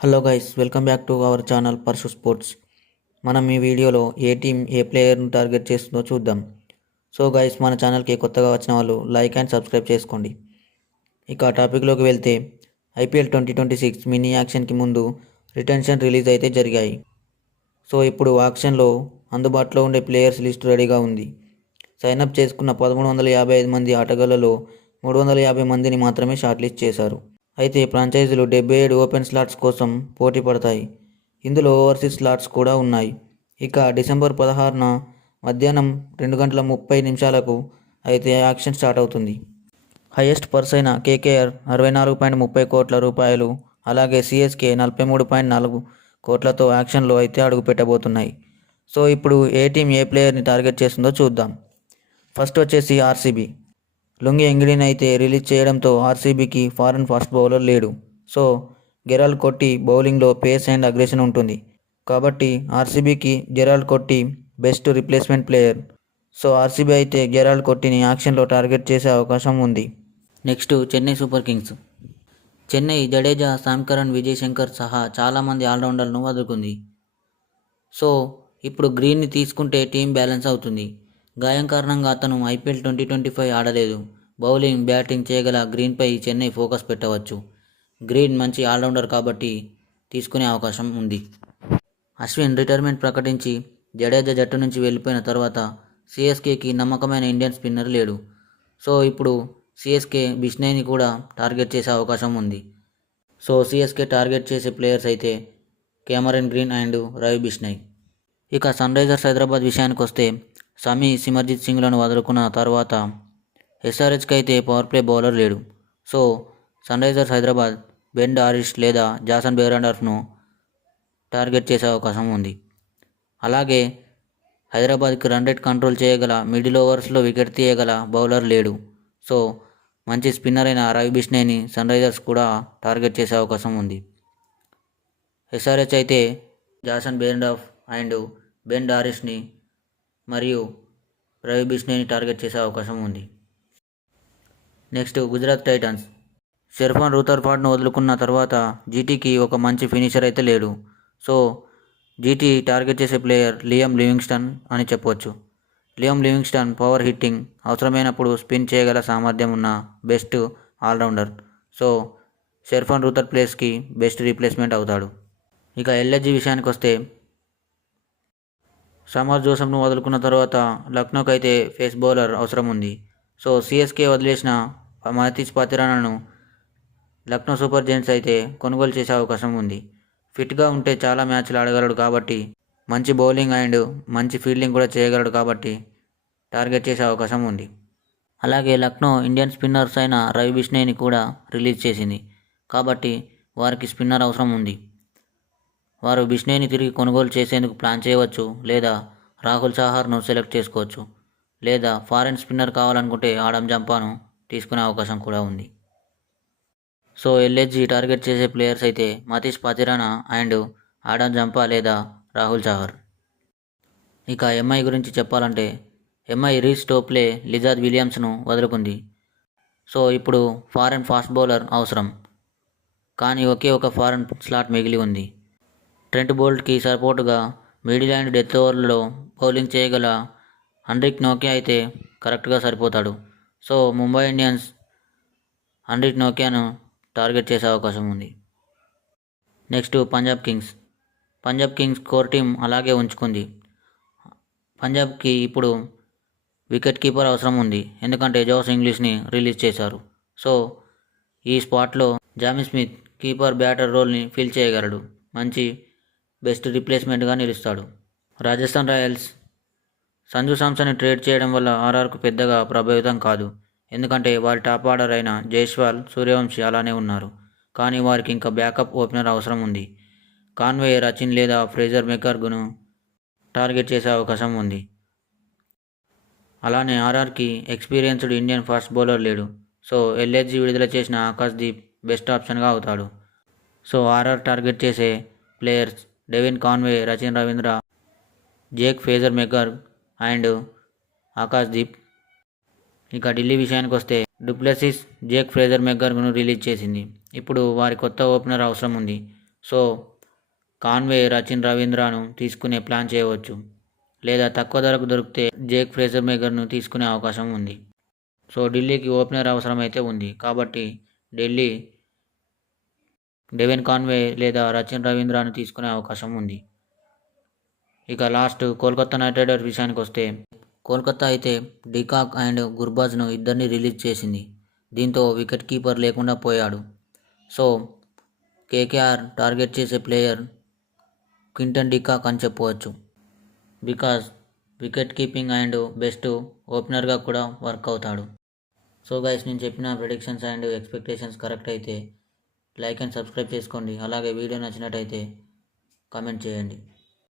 Hello guys welcome back to our channel Parshu sports మనం ఈ వీడియోలో ఏ టీం ఏ ప్లేయర్ను target చేస్తుందో చూద్దాం. సో గైస్ మన ఛానల్కి కొత్తగా వచ్చిన వాళ్ళు లైక్ అండ్ సబ్స్క్రైబ్ చేసుకోండి. ఇక టాపిక్లోకి వెళ్తే IPL twenty twenty six mini యాక్షన్కి ముందు రిటెన్షన్ రిలీజ్ అయితే జరిగాయి. సో ఇప్పుడు ఆక్షన్లో అందుబాటులో ఉండే ప్లేయర్స్ లిస్ట్ రెడీగా ఉంది. సైనప్ చేసుకున్న పదమూడు వందల యాభై ఐదు మంది ఆటగాళ్ళలో మూడు వందల యాభై మందిని మాత్రమే షార్ట్ లిస్ట్ చేశారు. అయితే ఫ్రాంచైజీలు డెబ్బై ఏడు ఓపెన్ స్లాట్స్ కోసం పోటీ పడతాయి. ఇందులో ఓవర్సీస్ స్లాట్స్ కూడా ఉన్నాయి. ఇక డిసెంబర్ పదహారున మధ్యాహ్నం రెండు గంటల ముప్పై నిమిషాలకు అయితే యాక్షన్ స్టార్ట్ అవుతుంది. హైయెస్ట్ పర్స్ అయిన కేకేఆర్ అరవై నాలుగు పాయింట్ ముప్పై కోట్ల రూపాయలు అలాగే సిఎస్కే నలభై మూడు పాయింట్ నాలుగు కోట్లతో యాక్షన్లో అయితే అడుగు పెట్టబోతున్నాయి. సో ఇప్పుడు ఏ టీం ఏ ప్లేయర్ని టార్గెట్ చేస్తుందో చూద్దాం. ఫస్ట్ వచ్చేసి ఆర్సీబీ. లుంగి ఎంగిడిని అయితే రిలీజ్ చేయడంతో ఆర్సీబీకి ఫారెన్ ఫాస్ట్ బౌలర్ లేడు. సో గెరాల్ కొట్టి బౌలింగ్లో పేస్ అండ్ అగ్రెషన్ ఉంటుంది. కాబట్టి ఆర్సీబీకి Gerald Coetzee best replacement player. So RCB అయితే గెరాల్ కొట్టిని యాక్షన్లో టార్గెట్ చేసే అవకాశం ఉంది. Next Chennai super kings. Chennai Jadeja Sam Curran Vijay Shankar సహా చాలామంది ఆల్రౌండర్లను వదులుకుంది. సో ఇప్పుడు గ్రీన్ని తీసుకుంటే టీం బ్యాలెన్స్ అవుతుంది. గాయం కారణంగా అతను ఐపీఎల్ ట్వంటీ ట్వంటీ ఫైవ్ ఆడలేదు. బౌలింగ్ బ్యాటింగ్ చేయగల గ్రీన్పై చెన్నై ఫోకస్ పెట్టవచ్చు. గ్రీన్ మంచి ఆల్రౌండర్ కాబట్టి తీసుకునే అవకాశం ఉంది. అశ్విన్ రిటైర్మెంట్ ప్రకటించి జడేజా జట్టు నుంచి వెళ్ళిపోయిన తర్వాత సిఎస్కేకి నమ్మకమైన ఇండియన్ స్పిన్నర్ లేడు. సో ఇప్పుడు సిఎస్కే బిష్నైని కూడా టార్గెట్ చేసే అవకాశం ఉంది. సో సిఎస్కే టార్గెట్ చేసే ప్లేయర్స్ అయితే Cameron Green and Ravi Bishnoi. ఇక సన్ రైజర్స్ హైదరాబాద్ విషయానికి వస్తే సమీ సిమర్జిత్ సింగ్లను వదులుకున్న తర్వాత ఎస్ఆర్హెచ్కి అయితే పవర్ ప్లే బౌలర్ లేడు. So Sunrisers Hyderabad Ben Dwarshuis లేదా జాసన్ బేరాండర్ఫ్ను టార్గెట్ చేసే అవకాశం ఉంది. అలాగే హైదరాబాద్కి రన్ రేట్ కంట్రోల్ చేయగల మిడిల్ ఓవర్స్లో వికెట్ తీయగల బౌలర్ లేడు. సో మంచి స్పిన్నర్ అయిన రవి బిష్నేని సన్ రైజర్స్ కూడా టార్గెట్ చేసే అవకాశం ఉంది. ఎస్ఆర్హెచ్ అయితే జాసన్ బేరండాఫ్ అండ్ బెన్ డారిస్ని మరియు రవి బిష్నేని టార్గెట్ చేసే అవకాశం ఉంది. Next Gujarat Titans. షెర్ఫాన్ రూతర్ఫాడ్ను వదులుకున్న తర్వాత జీటీకి ఒక మంచి ఫినిషర్ అయితే లేడు. సో జీటీ టార్గెట్ చేసే ప్లేయర్ లియం లివింగ్స్టన్ అని చెప్పవచ్చు లియం లివింగ్స్టన్ పవర్ హిట్టింగ్ అవసరమైనప్పుడు స్పిన్ చేయగల సామర్థ్యం ఉన్న best allrounder. So Sherfane Rutherford ప్లేస్కి బెస్ట్ రీప్లేస్మెంట్ అవుతాడు. ఇక ఎల్ఎస్జీ విషయానికి వస్తే సమర్ జోసఫ్ను వదులుకున్న తర్వాత లక్నోకి అయితే ఫేస్ బౌలర్ అవసరం ఉంది సో సిఎస్కే వదిలేసిన మతీష్ పాతిరాణను లక్నో సూపర్ జెయింట్స్ అయితే కొనుగోలు చేసే అవకాశం ఉంది. ఫిట్గా ఉంటే చాలా మ్యాచ్లు ఆడగలడు కాబట్టి మంచి బౌలింగ్ అండ్ మంచి ఫీల్డింగ్ కూడా చేయగలడు కాబట్టి టార్గెట్ చేసే అవకాశం ఉంది. అలాగే లక్నో ఇండియన్ స్పిన్నర్స్ అయిన రవి బిష్నేని కూడా రిలీజ్ చేసింది. కాబట్టి వారికి స్పిన్నర్ అవసరం ఉంది. వారు బిష్నేని తిరిగి కొనుగోలు చేసేందుకు ప్లాన్ చేయవచ్చు లేదా రాహుల్ చాహార్ను సెలెక్ట్ చేసుకోవచ్చు లేదా ఫారెన్ స్పిన్నర్ కావాలనుకుంటే ఆడమ్ జంపాను తీసుకునే అవకాశం కూడా ఉంది. సో ఎల్హెచ్జి టార్గెట్ చేసే ప్లేయర్స్ అయితే Matheesha Pathirana and Adam Zampa లేదా రాహుల్ చాహర్ ఇక ఎంఐ గురించి చెప్పాలంటే ఎంఐ రీస్ టోప్లే లిజాద్ విలియమ్స్ను వదులుకుంది. సో ఇప్పుడు ఫారెన్ ఫాస్ట్ బౌలర్ అవసరం. కానీ ఒకే ఒక ఫారెన్ స్లాట్ మిగిలి ఉంది. ట్రెంట్ బోల్ట్కి సపోర్టుగా మిడిల్ డెత్ ఓవర్లలో బౌలింగ్ చేయగల హండ్రిక్ నోకియా అయితే కరెక్ట్గా సరిపోతాడు. సో ముంబై ఇండియన్స్ హండ్రిక్ నోకియాను టార్గెట్ చేసే అవకాశం ఉంది. Next Punjab Kings. Punjab Kings core team అలాగే ఉంచుకుంది. పంజాబ్కి ఇప్పుడు వికెట్ కీపర్ అవసరం ఉంది. ఎందుకంటే జోస్ ఇంగ్లీష్ని రిలీజ్ చేశారు. సో ఈ స్పాట్లో జామీ స్మిత్ కీపర్ బ్యాటర్ రోల్ని ఫిల్ చేయగలడు. మంచి బెస్ట్ రిప్లేస్మెంట్గా నిలుస్తాడు. రాజస్థాన్ రాయల్స్ సంజు సామ్సన్ని ట్రేడ్ చేయడం వల్ల ఆర్ఆర్కు పెద్దగా ప్రభావితం కాదు. ఎందుకంటే వారి టాప్ ఆర్డర్ అయిన జైస్వాల్ సూర్యవంశీ అలానే ఉన్నారు. కానీ వారికి ఇంకా బ్యాకప్ ఓపెనర్ అవసరం ఉంది. కాన్వే రచిన్ లేదా ఫ్రేజర్ మెకర్గును టార్గెట్ చేసే అవకాశం ఉంది. అలానే ఆర్ఆర్కి ఎక్స్పీరియన్స్డ్ ఇండియన్ ఫాస్ట్ బౌలర్ లేడు. సో ఎల్హెచ్జి విడుదల చేసిన ఆకాశ్దీప్ బెస్ట్ ఆప్షన్గా అవుతాడు. సో ఆర్ఆర్ టార్గెట్ చేసే players Devon Conway Rachin Ravindra Jake Fraser McGurk and Akash Deep. ఇక ఢిల్లీ విషయానికి వస్తే డూప్లెసిస్ జేక్ ఫ్రేజర్ మెగ్గర్ను రిలీజ్ చేసింది. ఇప్పుడు వారి కొత్త ఓపెనర్ అవసరం ఉంది. సో కాన్వే రచిన్ రవీంద్రను తీసుకునే ప్లాన్ చేయవచ్చు. లేదా తక్కువ ధరకు దొరికితే జేక్ ఫ్రేజర్ మేగర్ను తీసుకునే అవకాశం ఉంది. సో ఢిల్లీకి ఓపెనర్ అవసరమైతే ఉంది. కాబట్టి ఢిల్లీ డెవెన్ కాన్వే లేదా రచిన్ రవీంద్రను తీసుకునే అవకాశం ఉంది. ఇక లాస్ట్ కోల్కతా నైట్ రైడర్స్ విషయానికి వస్తే కోల్కతా అయితే డికాక్ అండ్ గుర్బాజ్ను ఇద్దరిని రిలీజ్ చేసింది. దీంతో వికెట్ కీపర్ లేకుండా పోయాడు. సో కేకేఆర్ టార్గెట్ చేసే ప్లేయర్ క్వింటన్ డికాక్ అని చెప్పవచ్చు. Because wicket keeping and best ఓపెనర్గా కూడా వర్క్ అవుతాడు. సో గైస్ నేను చెప్పిన ప్రిడిక్షన్స్ అండ్ ఎక్స్పెక్టేషన్స్ కరెక్ట్ అయితే లైక్ అండ్ సబ్స్క్రైబ్ చేసుకోండి. అలాగే వీడియో నచ్చినట్టయితే కామెంట్ చేయండి.